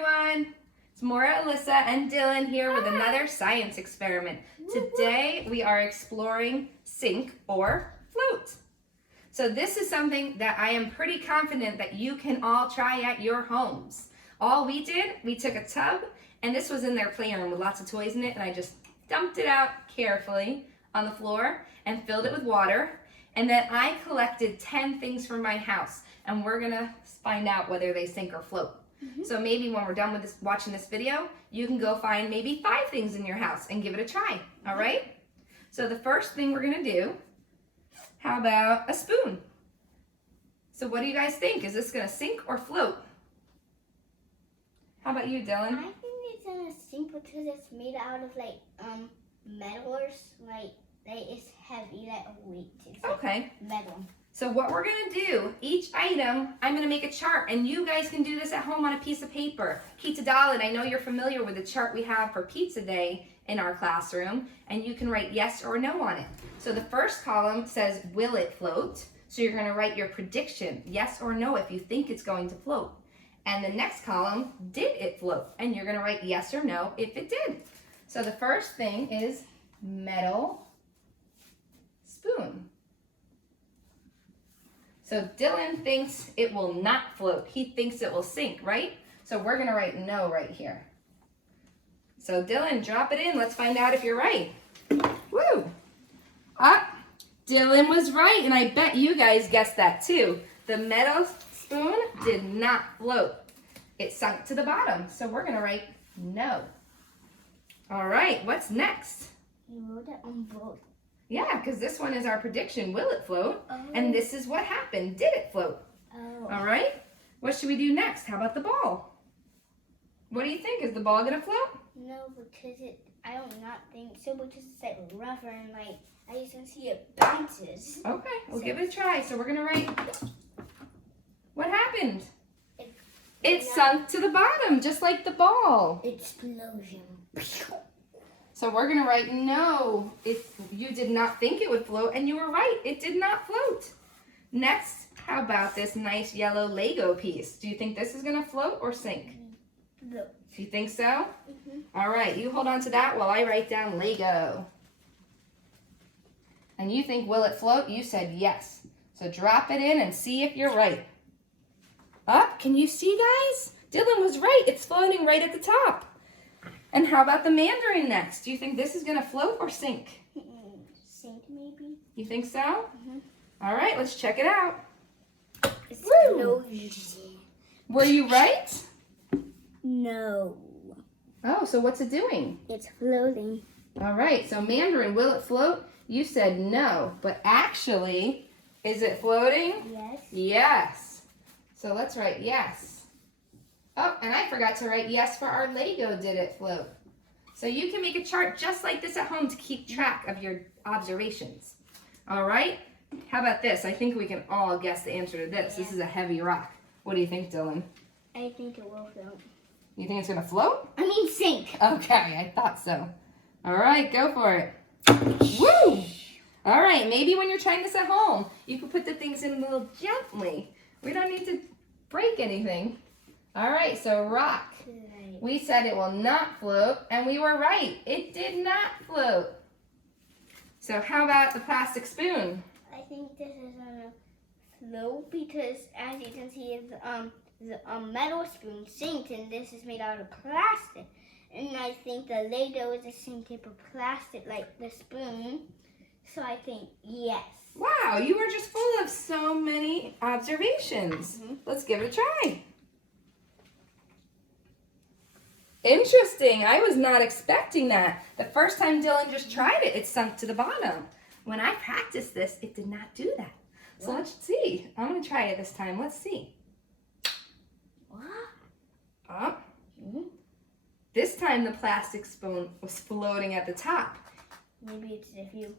everyone. It's Morah, Alyssa, and Dylan here with another science experiment. Today we are exploring sink or float. So this is something that I am pretty confident that you can all try at your homes. All we did, we took a tub, and this was in their playroom with lots of toys in it, and I just dumped it out carefully on the floor and filled it with water. And then I collected 10 things from my house, and we're gonna find out whether they sink or float. So maybe when we're done with watching this video, you can go find maybe 5 things in your house and give it a try, all right? So the first thing we're gonna do, how about a spoon? So what do you guys think? Is this gonna sink or float? How about you, Dylan? I think it's gonna sink because it's made out of metal or it's heavy, like a weight. It's Okay. Metal. So what we're gonna do, each item, I'm gonna make a chart, and you guys can do this at home on a piece of paper. Kita Dalit, I know you're familiar with the chart we have for Pizza Day in our classroom, and you can write yes or no on it. So the first column says, will it float? So you're gonna write your prediction, yes or no, if you think it's going to float. And the next column, did it float? And you're gonna write yes or no if it did. So the first thing is metal spoon. So Dylan thinks it will not float. He thinks it will sink, right? So we're gonna write no right here. So Dylan, drop it in. Let's find out if you're right. Woo! Dylan was right, and I bet you guys guessed that too. The metal spoon did not float. It sunk to the bottom. So we're gonna write no. All right, what's next? You wrote it on both. Yeah, because this one is our prediction. Will it float? Oh. And this is what happened. Did it float? Oh. All right. What should we do next? How about the ball? What do you think? Is the ball going to float? No, because I don't not think so, because it's like rubber and I just can see it bounces. Okay, we'll give it a try. So we're going to write, what happened? It sunk to the bottom, just like the ball. Explosion. So we're going to write no if you did not think it would float, and you were right. It did not float. Next, how about this nice yellow Lego piece? Do you think this is going to float or sink? No. You think so? All right, you hold on to that while I write down Lego. And you think, will it float? You said yes. So drop it in and see if you're right. Can you see, guys? Dylan was right. It's floating right at the top. And how about the mandarin next? Do you think this is going to float or sink? Sink, maybe. You think so? All right, let's check it out. Explosion. Were you right? No. Oh, so what's it doing? It's floating. All right, so mandarin, will it float? You said no, but actually, is it floating? Yes. Yes. So let's write yes. Oh, and I forgot to write yes for our Lego did it float. So you can make a chart just like this at home to keep track of your observations. All right? How about this? I think we can all guess the answer to this. Yeah. This is a heavy rock. What do you think, Dylan? I think it will float. You think it's going to float? I mean sink. Okay, I thought so. All right, go for it. Woo! All right, maybe when you're trying this at home, you can put the things in a little gently. We don't need to break anything. All right, so rock. We said it will not float, and we were right. It did not float. So how about the plastic spoon? I think this is gonna float because, as you can see, the metal spoon sinks, and this is made out of plastic. And I think the Lego is the same type of plastic like the spoon. So I think yes. Wow, you were just full of so many observations. Let's give it a try. Interesting. I was not expecting that. The first time Dylan just tried it, it sunk to the bottom. When I practiced this, it did not do that. So let's see. I'm going to try it this time. Let's see. What? This time the plastic spoon was floating at the top. Maybe it's if you...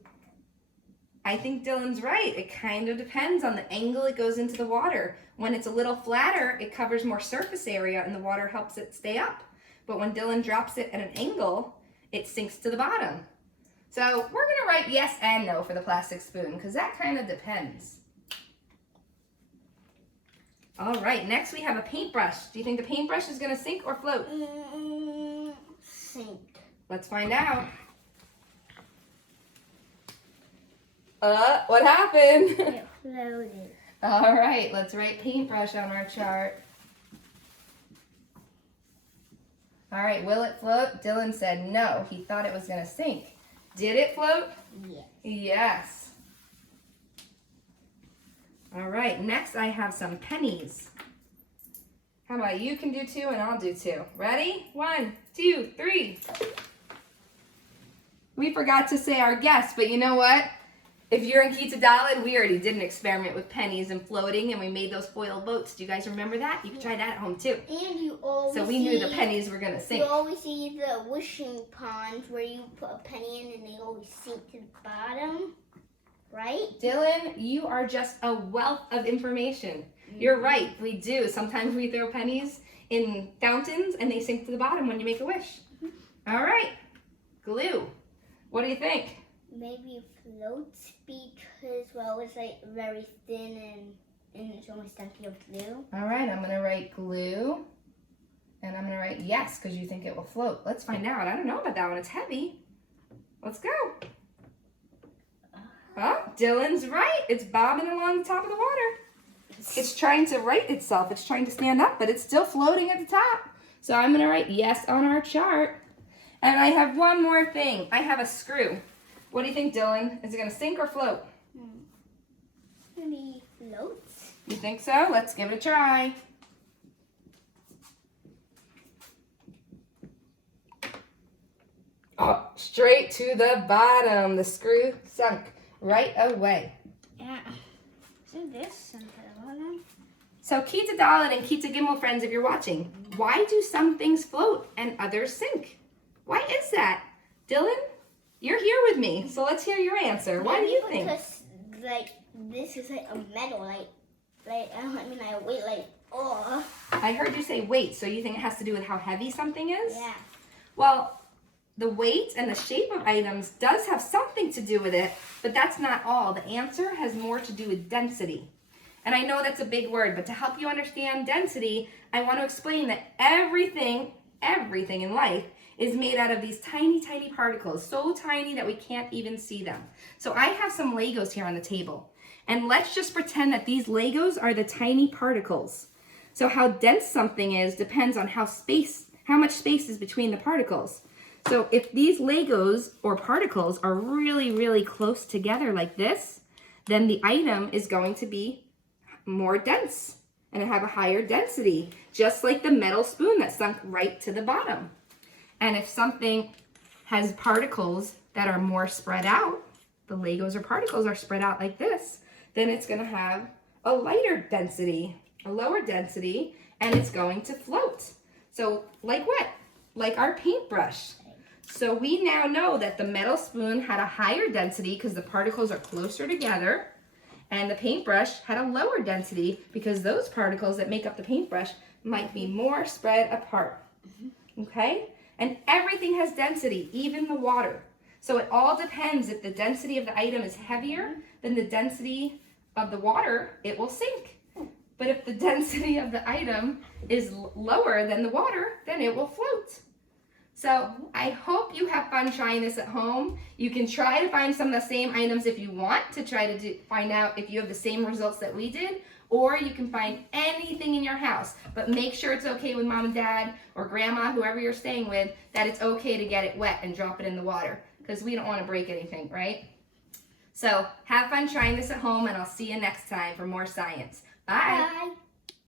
I think Dylan's right. It kind of depends on the angle it goes into the water. When it's a little flatter, it covers more surface area and the water helps it stay up. But when Dylan drops it at an angle, it sinks to the bottom. So we're going to write yes and no for the plastic spoon because that kind of depends. All right, next we have a paintbrush. Do you think the paintbrush is going to sink or float? Sink. Let's find out. What happened? It floated. All right, let's write paintbrush on our chart. All right, will it float? Dylan said no. He thought it was going to sink. Did it float? Yes. Yes. All right, next I have some pennies. How about you can do 2 and I'll do 2. Ready? 1, 2, 3. We forgot to say our guess, but you know what? If you're in Quitadalin, we already did an experiment with pennies and floating, and we made those foil boats. Do you guys remember that? You can try that at home too. And you always So we knew the pennies were going to sink. You always see the wishing ponds where you put a penny in and they always sink to the bottom, right? Dylan, you are just a wealth of information. You're right, we do. Sometimes we throw pennies in fountains and they sink to the bottom when you make a wish. All right, glue. What do you think? Maybe it floats because, well, it's like very thin and it's almost empty of glue. All right, I'm going to write glue. And I'm going to write yes because you think it will float. Let's find out. I don't know about that one. It's heavy. Let's go. Oh, Dylan's right. It's bobbing along the top of the water. It's trying to right itself. It's trying to stand up, but it's still floating at the top. So I'm going to write yes on our chart. And I have one more thing. I have a screw. What do you think, Dylan? Is it going to sink or float? Maybe floats. You think so? Let's give it a try. Oh, straight to the bottom. The screw sunk right away. Yeah. Isn't this something about them? So Quitadalin and Quitagimel friends, if you're watching, why do some things float and others sink? Why is that? Dylan, you're here with me, so let's hear your answer. Why do you think? Because, like, this is like a metal, I wait, like, oh. I heard you say weight, so you think it has to do with how heavy something is? Yeah. Well, the weight and the shape of items does have something to do with it, but that's not all. The answer has more to do with density. And I know that's a big word, but to help you understand density, I want to explain that everything in life is made out of these tiny, tiny particles, so tiny that we can't even see them. So I have some Legos here on the table, and let's just pretend that these Legos are the tiny particles. So how dense something is depends on how much space is between the particles. So if these Legos or particles are really, really close together like this, then the item is going to be more dense and have a higher density, just like the metal spoon that sunk right to the bottom. And if something has particles that are more spread out, the Legos or particles are spread out like this, then it's going to have a lighter density, a lower density, and it's going to float. So like what? Like our paintbrush. So we now know that the metal spoon had a higher density because the particles are closer together, and the paintbrush had a lower density because those particles that make up the paintbrush might be more spread apart. Okay? And everything has density, even the water. So it all depends. If the density of the item is heavier than the density of the water, it will sink. But if the density of the item is lower than the water, then it will float. So I hope you have fun trying this at home. You can try to find some of the same items if you want to try to find out if you have the same results that we did, or you can find anything in your house, but make sure it's okay with mom and dad or grandma, whoever you're staying with, that it's okay to get it wet and drop it in the water because we don't want to break anything, right? So have fun trying this at home, and I'll see you next time for more science. Bye. Bye.